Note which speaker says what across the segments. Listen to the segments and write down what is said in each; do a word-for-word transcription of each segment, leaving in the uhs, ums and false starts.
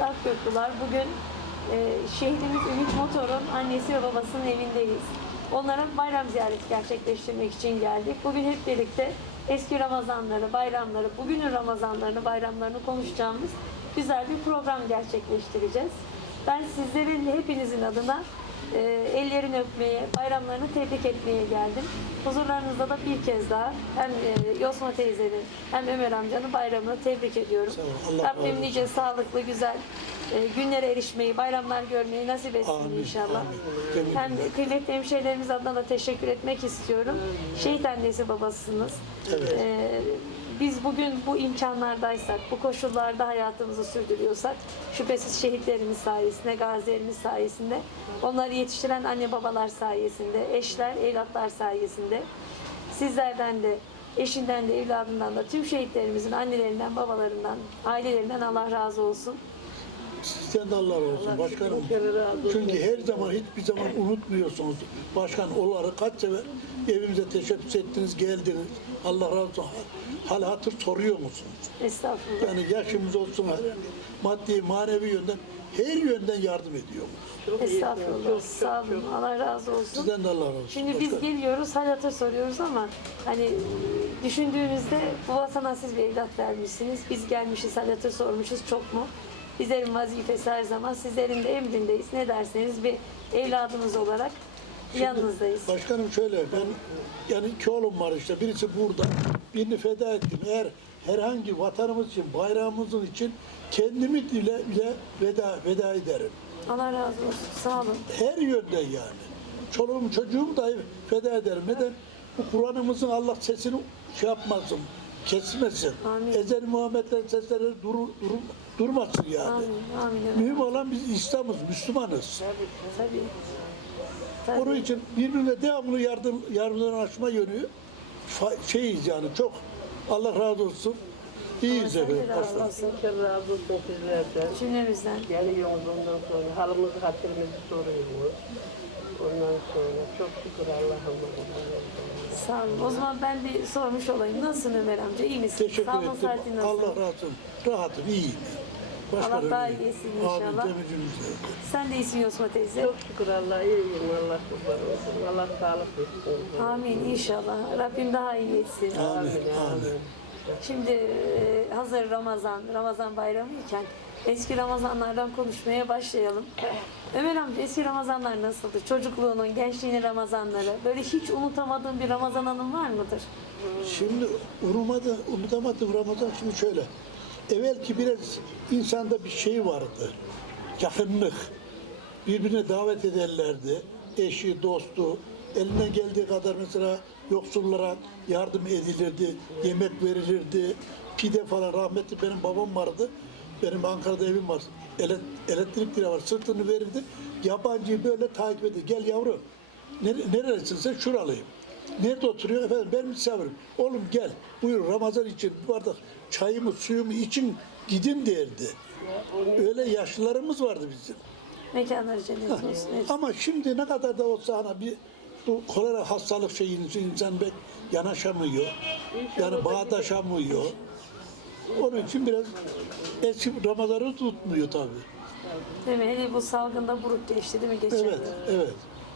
Speaker 1: Akgöklular. Bugün e, şehidimiz Ümit Motor'un annesi ve babasının evindeyiz. Onlara bayram ziyareti gerçekleştirmek için geldik. Bugün hep birlikte eski Ramazanları, bayramları, bugünün Ramazanlarını, bayramlarını konuşacağımız güzel bir program gerçekleştireceğiz. Ben sizlerin hepinizin adına e, ellerini öpmeye, bayramlarını tebrik etmeye geldim. Huzurlarınızda da bir kez daha hem e, Yosma teyzenin hem Ömer amcanın bayramını tebrik ediyorum. Rabbim nice sağlıklı, güzel e, günlere erişmeyi, bayramlar görmeyi nasip etsin
Speaker 2: Amin,
Speaker 1: inşallah.
Speaker 2: amin.
Speaker 1: Hem kıymetli hemşehrilerimiz adına da teşekkür etmek istiyorum. Şehit annesi babasısınız.
Speaker 2: Evet.
Speaker 1: E, biz bugün bu imkanlardaysak, bu koşullarda hayatımızı sürdürüyorsak şüphesiz şehitlerimiz sayesinde, gazilerimiz sayesinde, onları yetiştiren anne babalar sayesinde, eşler, evlatlar sayesinde, sizlerden de, eşinden de, evladından da, tüm şehitlerimizin annelerinden, babalarından, ailelerinden Allah razı olsun.
Speaker 2: Sizden de Allah razı olsun başkanım. Çünkü her zaman hiçbir zaman unutmuyorsunuz. Başkan olarak kaç sefer evimize teşebbüs ettiniz, geldiniz. Allah razı olsun. Hal hatır soruyor musunuz?
Speaker 1: Estağfurullah.
Speaker 2: Yani yaşımız olsun, maddi, manevi yönden, her yönden yardım ediyoruz.
Speaker 1: Estağfurullah. Sağ olun. Allah razı olsun.
Speaker 2: Sizden de Allah razı olsun.
Speaker 1: Şimdi biz
Speaker 2: başkanım.
Speaker 1: geliyoruz, hal hatır soruyoruz ama hani düşündüğümüzde bu vatana siz bir evlat vermişsiniz. Biz gelmişiz, hal hatır sormuşuz. Çok mu? Bizlerin vazifesi her zaman sizlerin de emrindeyiz. Ne derseniz bir evladımız olarak yanınızdayız.
Speaker 2: Başkanım şöyle, ben yani iki oğlum var işte, birisi burada, birini feda ettim. Eğer herhangi vatanımız için, bayrağımızın için kendimi bile, bile veda, veda ederim.
Speaker 1: Allah razı olsun. Sağ olun.
Speaker 2: Her yönden yani. Çoluğum çocuğum dahi feda ederim. Neden? Bu Kur'an'ımızın Allah sesini şey yapmasın, kesmesin.
Speaker 1: Amin.
Speaker 2: Ezel Muhammed'den sesleri dur, dur, durmasın yani.
Speaker 1: Amin. Amin.
Speaker 2: Mühim olan biz İslam'ız, Müslümanız.
Speaker 1: Tabii. Tabii.
Speaker 2: Onun için birbirine devamlı yardım, yardımlaşma yönü fa- şeyiz yani çok. Allah razı olsun. İyiyiz
Speaker 1: Allah
Speaker 2: efendim.
Speaker 1: senden razı olsun.
Speaker 3: Çok razı olsun sizlerden.
Speaker 1: Cümlemizden.
Speaker 3: Geliyoruz ondan sonra. Halımızı, hatırımızı soruyoruz. Ondan sonra çok şükür Allah'ıma.
Speaker 1: Sağ olun. O zaman ben bir sormuş olayım. Nasılsın Ömer amca? İyi misin?
Speaker 2: Teşekkür
Speaker 1: Sağlığın, sıhhatin
Speaker 2: ettim.
Speaker 1: nasıl?
Speaker 2: Allah razı olsun. Rahatım, iyiyim. Başka
Speaker 1: Allah daha
Speaker 2: öyle.
Speaker 1: iyi etsin
Speaker 2: Amin,
Speaker 1: inşallah.
Speaker 2: temizliğimizle.
Speaker 1: Sen de iyisin Yosma teyze.
Speaker 3: Çok şükür Allah'a iyiyim. Allah kurban olsun. Allah sağlık versin.
Speaker 1: Amin inşallah. Rabbim daha iyi etsin.
Speaker 2: Amin,
Speaker 3: Amin.
Speaker 2: amin.
Speaker 1: Şimdi e, hazır Ramazan, Ramazan bayramı iken eski Ramazanlardan konuşmaya başlayalım. Ömer amca eski Ramazanlar nasıldı? Çocukluğunun, gençliğinin Ramazanları. Böyle hiç unutamadığın bir Ramazan anın var mıdır?
Speaker 2: Şimdi unutamadım, unutamadım Ramazan şimdi şöyle. Evvelki biraz insanda bir şey vardı. Yakınlık. Birbirine davet ederlerdi. Eşi, dostu. Eline geldiği kadar mesela yoksullara yardım edilirdi. Yemek verilirdi. Pide falan. Rahmetli benim babam vardı. Benim Ankara'da evim var. Ele- Elektrik direği var. Sırtını verirdi. Yabancıyı böyle takip ediyor. Gel yavrum. Nere- Nerelisin sen? Şuralıyım. Nerede oturuyor? Efendim ben misafirim. Oğlum gel. Buyur Ramazan için bir bardak çayımı, suyumu için gidin derdi. Öyle yaşlılarımız vardı bizim.
Speaker 1: Mekanları cennet olsun. hepsi.
Speaker 2: Ama şimdi ne kadar da olsa hani bir bu kolera hastalık şeyin insan pek yanaşamıyor. Yani bağdaşamıyor. Onun için biraz eski Ramazan'ı tutmuyor tabii.
Speaker 1: Değil mi? Hele bu salgında buruk geçti değil mi geçen?
Speaker 2: Evet, evet.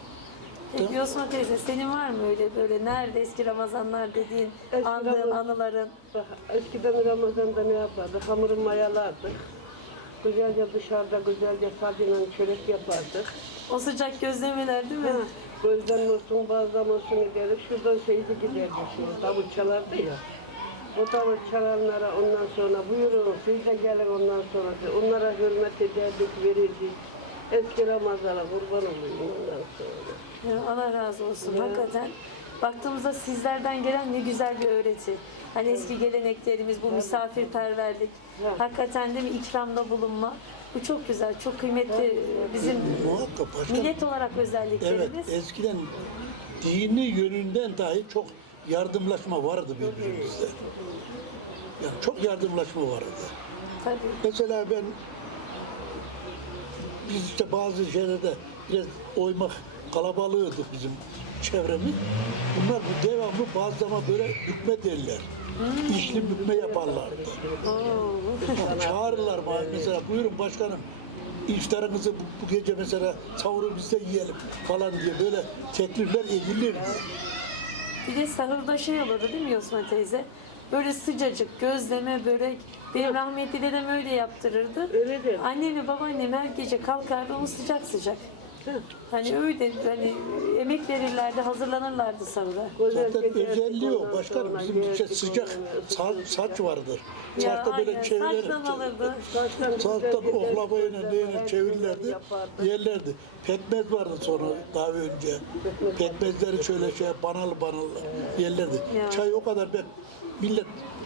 Speaker 1: Peki Yosma teyze senin var mı öyle böyle nerede eski Ramazanlar dediğin
Speaker 3: Eski
Speaker 1: andığın
Speaker 3: Ramazan-
Speaker 1: anıların?
Speaker 3: Bak, eskiden Ramazan'da ne yapardık? Hamuru mayalardık. Güzelce dışarıda güzelce sacıyla çörek yapardık.
Speaker 1: O sıcak gözlemeler değil mi?
Speaker 3: Ha, gözden olsun, bazdan olsun gelir. Şuradan şeydi giderdi şimdi. Davul çalardı ya. O davul çalanlara ondan sonra buyurun siz de gelin ondan sonra. Onlara hürmet ederdik, verirdik. Eski Ramazan'a kurban olayım ondan sonra.
Speaker 1: Ya Allah razı olsun.
Speaker 3: Ya.
Speaker 1: Hakikaten baktığımızda sizlerden gelen ne güzel bir öğreti. Hani eski geleneklerimiz, bu misafirperverlik,
Speaker 3: Evet.
Speaker 1: hakikaten değil mi ikramda bulunma. Bu çok güzel, çok kıymetli bizim
Speaker 2: Muhakkak başka.
Speaker 1: millet olarak
Speaker 2: Evet,
Speaker 1: özelliklerimiz.
Speaker 2: eskiden dini yönünden dahi çok yardımlaşma vardı birbirimizde. Yani çok yardımlaşma vardı.
Speaker 1: Tabii.
Speaker 2: Mesela ben biz işte bazı şeylerde biraz oymak kalabalığıydık bizim çevremiz. Bunlar bu devamlı bazlama böyle bükme derler. İşli bükme yaparlardı. Çağırırlar bana mesela, buyurun başkanım iftarınızı bu, bu gece mesela sahuru biz de yiyelim falan diye böyle teklifler edilirdi.
Speaker 1: Bir de sahurda şey olurdu değil mi Osman teyze? Böyle sıcacık gözleme börek. Benim rahmetli dedem öyle yaptırırdı.
Speaker 3: Öyledir.
Speaker 1: Annem ve babaannem her gece kalkardı onu sıcak sıcak. Hani öyle hani emek verirlerdi, hazırlanırlardı sahura.
Speaker 2: Zaten özelliği o başkanım, bizim işte sıcak saç, saç vardır.
Speaker 1: Ya
Speaker 2: Saçta böyle
Speaker 1: aynen,
Speaker 2: çevirir.
Speaker 1: saçtan alırdı.
Speaker 2: Saçta oklamayla neyle çevirirlerdi, yerlerdi. Pekmez vardı sonra daha önce. Pekmezleri şöyle şey banal banal yerlerdi.
Speaker 1: Ya.
Speaker 2: Çay o kadar ben millet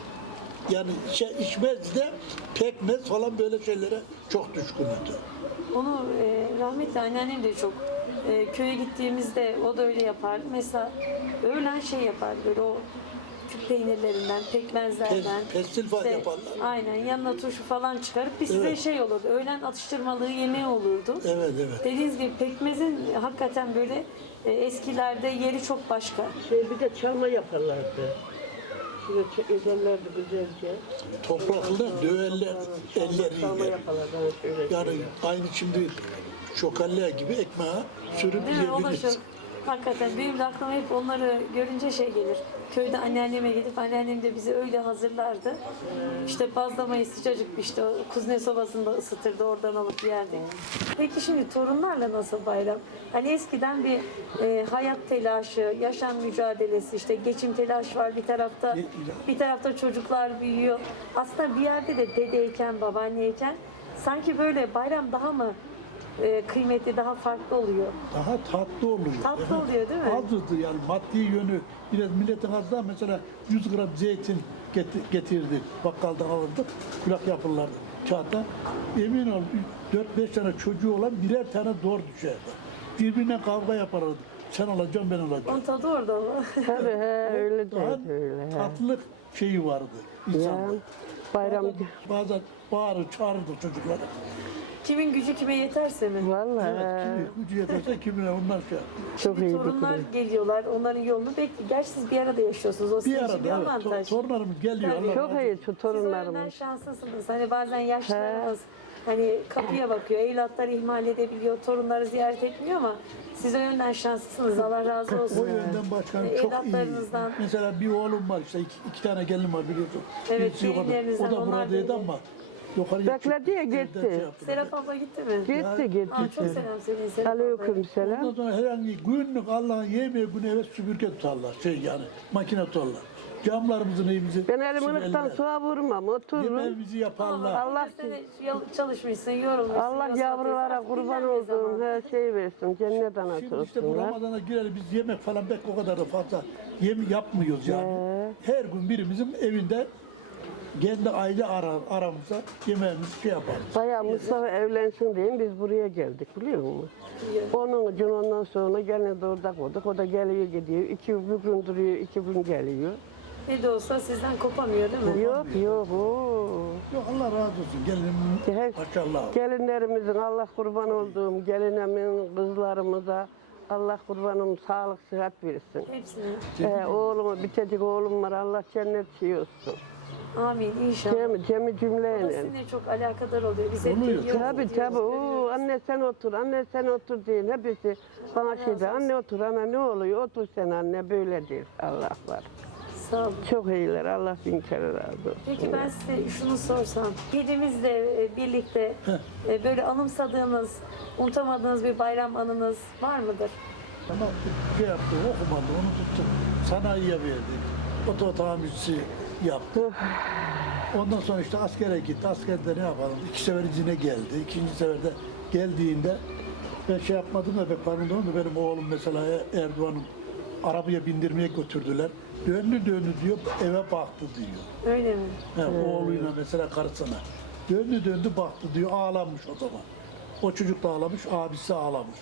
Speaker 2: yani şey içmezdi de pekmez falan böyle şeylere çok düşkündü.
Speaker 1: Onu e, rahmetli anneannem de çok e, köye gittiğimizde o da öyle yapardı. Mesela öğlen şey yapardı böyle o küp peynirlerinden, pekmezlerden.
Speaker 2: Pes- pestil falan yaparlar.
Speaker 1: Aynen yanına turşu falan çıkarıp bir size
Speaker 2: Evet.
Speaker 1: şey olurdu. Öğlen atıştırmalığı yemeği olurdu.
Speaker 2: Evet evet.
Speaker 1: Dediğiniz gibi pekmezin hakikaten böyle e, eskilerde yeri çok başka.
Speaker 3: Şey bir de çalma yaparlardı. Şöyle ç- ederlerdi güzelce.
Speaker 2: Toprakla döverler
Speaker 3: Çalma
Speaker 2: elleriyle.
Speaker 3: yaparlardı hani şöyle.
Speaker 2: Yani aynı şimdi şokalle gibi ekmeğe sürüp
Speaker 1: Değil mi? O da
Speaker 2: yiyebiliriz.
Speaker 1: çok. Hakikaten benim de aklıma hep onları görünce şey gelir. Köyde anneanneme gidip anneannem de bizi öyle hazırlardı. İşte bazlamayı sıcacık işte o kuzine sobasında ısıtırdı, oradan alıp yerdik. Peki şimdi torunlarla nasıl bayram? Hani eskiden bir e, hayat telaşı, yaşam mücadelesi, işte geçim telaşı var bir tarafta. Bir tarafta çocuklar büyüyor. Aslında bir yerde de dedeyken, babaanneyken sanki böyle bayram daha mı e, kıymetli, daha farklı oluyor?
Speaker 2: Daha tatlı oluyor.
Speaker 1: Tatlı oluyor, değil mi?
Speaker 2: Azdı yani maddi yönü. Biraz milletin azdan mesela yüz gram zeytin get- getirdik. Bakkaldan alırdık. Kulak yapırlardı kağıtta. Emin ol dört beş tane çocuğu olan birer tane doğru düşerdi. Birbirine kavga yaparlardı. Sen alacaksın ben alacağım.
Speaker 1: Onun tadı orada ama.
Speaker 4: Tabii he, öyle de
Speaker 2: Daha
Speaker 4: öyle. He.
Speaker 2: tatlılık şeyi vardı insanda.
Speaker 4: Ya, bayram
Speaker 2: Bazen, bazen bağırır çağırırdı çocukları.
Speaker 1: Kimin gücü kime yeterse mi?
Speaker 4: vallahi
Speaker 2: Evet,
Speaker 4: he,
Speaker 2: kimi gücü yeterse kimine onlar şey.
Speaker 4: çok
Speaker 1: Şimdi
Speaker 4: iyi
Speaker 1: torunlar
Speaker 4: bir
Speaker 1: geliyorlar, onların yolunu bekliyor. Gerçi siz bir arada yaşıyorsunuz, o sizin
Speaker 2: Bir
Speaker 1: için bir
Speaker 2: arada evet,
Speaker 1: avantaj.
Speaker 2: to- torunlarımız geliyor.
Speaker 1: Tabii.
Speaker 2: Allah
Speaker 4: Çok
Speaker 2: razı
Speaker 4: iyi
Speaker 2: olsun.
Speaker 4: şu
Speaker 1: Siz o yönden
Speaker 4: torunlarımız.
Speaker 1: şanslısınız. Hani bazen yaşlılarımız hani kapıya bakıyor, evlatları ihmal edebiliyor, torunları ziyaret etmiyor ama siz o yönden şanslısınız. Allah razı
Speaker 2: O
Speaker 1: olsun.
Speaker 2: yönden başkanım
Speaker 1: Ee,
Speaker 2: çok iyi.
Speaker 1: evlatlarınızdan.
Speaker 2: Mesela bir oğlum var işte iki, iki tane gelinim var biliyorsun.
Speaker 1: Evet,
Speaker 2: Birisi yukarıda.
Speaker 1: gelinlerinizden,
Speaker 2: O da
Speaker 1: onlar
Speaker 2: buradaydı
Speaker 1: da
Speaker 2: ama yukarıya
Speaker 4: Bekledi ya,
Speaker 2: çıktı,
Speaker 4: gitti.
Speaker 2: evden şey yaptı.
Speaker 1: Serap abla gitti mi?
Speaker 4: Gitti gitti.
Speaker 1: Aa, çok selam söyleyin Serap ablaya.
Speaker 4: Aleyküm
Speaker 2: Ondan
Speaker 4: selam.
Speaker 2: sonra herhangi günlük Allah'ın yemeği günü eve süpürge tutarlar. Şey yani makine tutarlar. Camlarımızın evimizi
Speaker 4: Ben elimi ılıktan
Speaker 2: silerler.
Speaker 4: soğa vurmam, otururum.
Speaker 2: Yemeğimizi yaparlar.
Speaker 4: Allah-
Speaker 1: Allah sene çalışmışsın, yorulmuşsun.
Speaker 4: Allah
Speaker 1: Yoksa
Speaker 4: yavrulara
Speaker 1: teyze,
Speaker 4: kurban
Speaker 1: dinlenme zamanı.
Speaker 4: olduğum her şeyi versin. Cennet anası
Speaker 2: Şimdi işte bu
Speaker 4: olsunlar.
Speaker 2: Ramazan'a gireli biz yemek falan pek o kadar da fazla yem yapmıyoruz yani. Her gün birimizin evinde kendi aile arar, aramızda yemeğimizi şey yaparız.
Speaker 4: Bayağı Mustafa evlensin diye biz buraya geldik biliyor musun? Onun için ondan sonra gene de orada koyduk. O da geliyor gidiyor. İki bir gün duruyor, iki gün geliyor.
Speaker 1: Ne de olsa sizden kopamıyor değil mi?
Speaker 4: Yok yok o.
Speaker 2: Yok Allah razı olsun. Gelin
Speaker 4: Her-
Speaker 2: maşallah.
Speaker 4: Gelinlerimizin Allah kurban olduğum gelinimin kızlarımıza Allah kurbanım sağlık sıhhat versin.
Speaker 1: Hepsini.
Speaker 4: Ee, oğlumu bitecek oğlum var Allah cennet şey olsun.
Speaker 1: Amin inşallah.
Speaker 4: Cemi, cemi
Speaker 1: O da
Speaker 4: cümleyle.
Speaker 1: sizinle çok alakadar oluyor. Biz hep
Speaker 2: Oluyor,
Speaker 1: geliyoruz,
Speaker 4: Tabii
Speaker 1: gidiyoruz,
Speaker 4: tabii. Oo,
Speaker 1: görüyoruz.
Speaker 4: anne sen otur, anne sen otur deyin. Hepsi bana şeyde anne otur, ana ne oluyor? Otur sen anne böyle der. Allah var.
Speaker 1: Sağ olun.
Speaker 4: Çok iyiler. Allah bin kere razı olsun.
Speaker 1: Peki ben size şunu sorsam. Yedimizle e, birlikte e, böyle anımsadığınız, unutamadığınız bir bayram anınız var mıdır?
Speaker 2: Ama şey yaptı, okumadı, onu tuttuk. Sanayiye verdik. Oto tamircisi yaptı. Ondan sonra işte askere gitti. Askerde ne yapalım? İki sefer izine geldi. İkinci seferde geldiğinde ben şey yapmadım da pek farkında olmadım. Benim oğlum mesela Erdoğan'ın arabaya bindirmeye götürdüler. Döndü döndü diyor, eve baktı diyor.
Speaker 1: Öyle mi?
Speaker 2: He, oğluyla mesela karısına. Döndü döndü baktı diyor, ağlamış o zaman. O çocuk da ağlamış, abisi ağlamış.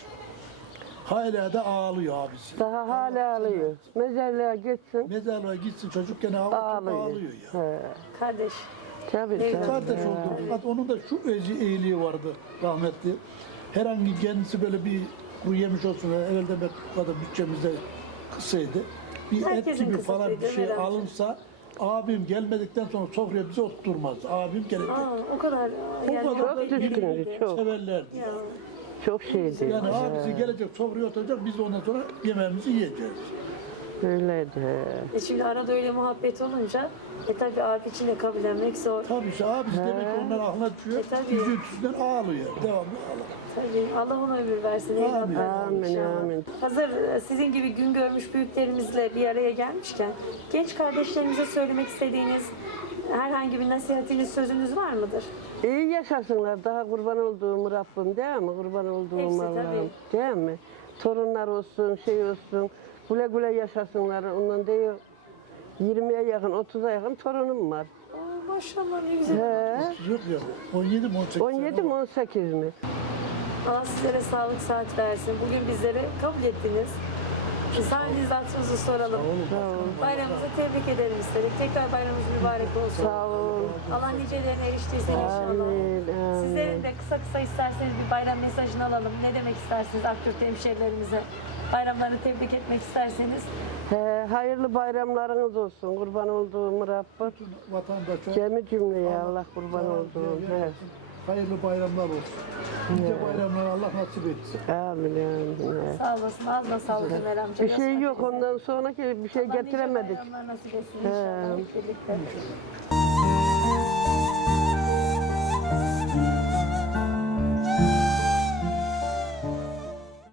Speaker 2: Hala da ağlıyor abisi.
Speaker 4: Daha hala ağlıyor. Mezarlığa gitsin.
Speaker 2: Mezarlığa gitsin çocuk gene ağlıyor,
Speaker 4: Ağlıyor.
Speaker 2: ağlıyor ya.
Speaker 4: He.
Speaker 1: Kardeş.
Speaker 4: Tabii
Speaker 1: Evet.
Speaker 4: tabii.
Speaker 2: Kardeş oldu. Fakat onun da şu ezi iyiliği vardı rahmetli. Herhangi kendisi böyle bir kuru yemiş olsun. Evvelde ben bu kadar bütçemizde kısaydı. Bir et
Speaker 1: Herkesin
Speaker 2: gibi
Speaker 1: kısa
Speaker 2: falan bir
Speaker 1: suydu,
Speaker 2: şey
Speaker 1: Ömer amca.
Speaker 2: alınsa abim gelmedikten sonra sofraya bizi oturtmaz. Abim gelecek.
Speaker 1: Aa, o kadar
Speaker 2: O
Speaker 1: yani
Speaker 2: kadar
Speaker 1: muhabbet
Speaker 2: da
Speaker 4: düşkündü,
Speaker 1: birliğiydi.
Speaker 4: çok.
Speaker 2: severlerdi.
Speaker 1: Ya,
Speaker 4: Çok şeydi.
Speaker 2: Yani abisi gelecek sofraya oturacak, biz de ondan sonra yemeğimizi yiyeceğiz.
Speaker 4: Öyleydi.
Speaker 1: e şimdi arada öyle muhabbet olunca e tabi Arif için de kabullenmek zor.
Speaker 2: Tabii işte abisi demek ki onların aklına düşüyor.
Speaker 1: E, tabii.
Speaker 2: Üzüntüsünden ağlıyor. Devamlı ağlıyor.
Speaker 1: Tabii Allah ona ömür versin.
Speaker 2: Amin.
Speaker 1: evlatlarına
Speaker 4: Amin,
Speaker 1: inşallah.
Speaker 4: amin.
Speaker 1: Hazır e, sizin gibi gün görmüş büyüklerimizle bir araya gelmişken genç kardeşlerimize söylemek istediğiniz herhangi bir nasihatiniz, sözünüz var mıdır?
Speaker 4: İyi yaşasınlar. Daha kurban olduğum Rabbim değil mi? Kurban olduğum
Speaker 1: Hepsi
Speaker 4: Allah'ım değil mi? Torunlar olsun, şey olsun. Güle güle yaşasınlar. Ondan diyor yirmiye yakın, otuza yakın torunum var.
Speaker 1: Aa, maşallah ne güzel.
Speaker 4: He.
Speaker 2: Yok ya. on yedi mi on sekiz
Speaker 4: on yedi mi on sekiz mi?
Speaker 1: Allah sizlere sağlık saat versin. Bugün bizleri kabul ettiniz. Biz haliniz hatırınızı soralım. Bayramımızı tebrik edelim istedik. Tekrar bayramımız mübarek olsun.
Speaker 4: Sağ olun.
Speaker 1: Allah nicelerine eriştirsin inşallah.
Speaker 4: Amin, amin.
Speaker 1: Sizlerin de kısa kısa isterseniz bir bayram mesajını alalım. Ne demek istersiniz Aktürk hemşehrilerimize? Bayramlarını tebrik etmek isterseniz.
Speaker 4: He, hayırlı bayramlarınız olsun. Kurban olduğum Rabbim.
Speaker 2: Vatandaşa
Speaker 4: Cemi cümleye Allah kurban olduğum. He.
Speaker 2: hayırlı bayramlar olsun. Nice bayramlar Allah nasip etsin.
Speaker 4: Amin amin. He.
Speaker 1: Sağ olasın. Ağzına sağlık Ömer amca.
Speaker 4: Bir şey yok ondan sonraki bir şey
Speaker 1: Allah nice
Speaker 4: getiremedik.
Speaker 1: bayramlar nasip etsin inşallah. Hep birlikte.